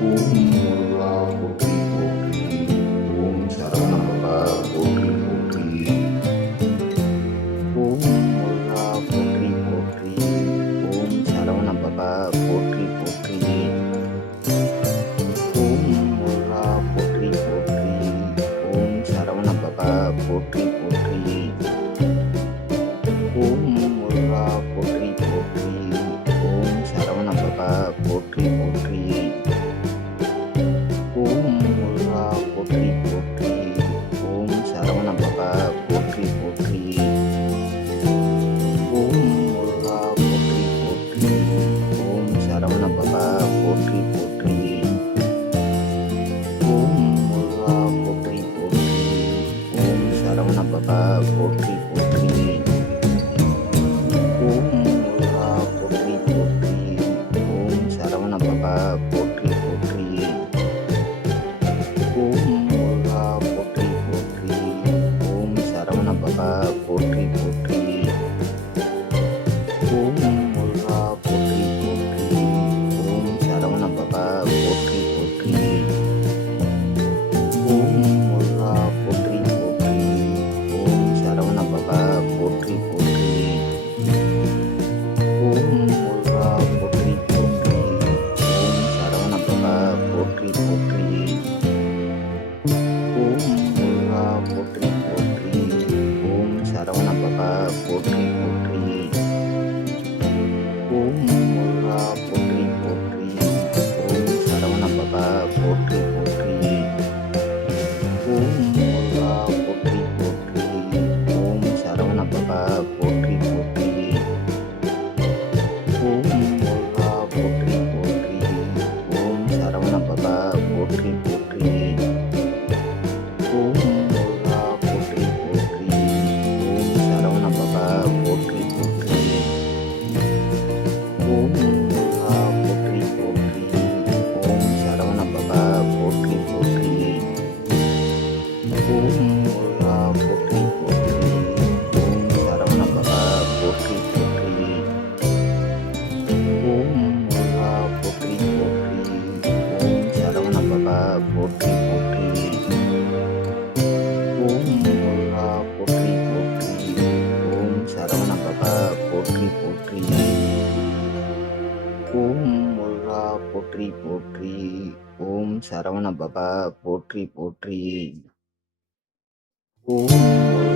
ஓம் முருகா போற்றி போற்றி ஓம் சரவணபவா போற்றி போற்றி ஓம் முருகா போற்றி போற்றி ஓம் சரவணபவா போற்றி போற்றி ஓம் முருகா போற்றி போற்றி ஓம் சரவணபவா போற்றி போற்றி ஓம் முருகா போற்றி போற்றி ஓம் சரவணபவா போற்றி போற்றி. baka 40-40 kung mga 40-40 kung sarang na baka 40-40 kung mga 40-40 kung sarang na baka 40 ஓம் முருகா போற்றி போற்றி. ஓம் சரவண பபா போற்றி போற்றி. ஓம் முருகா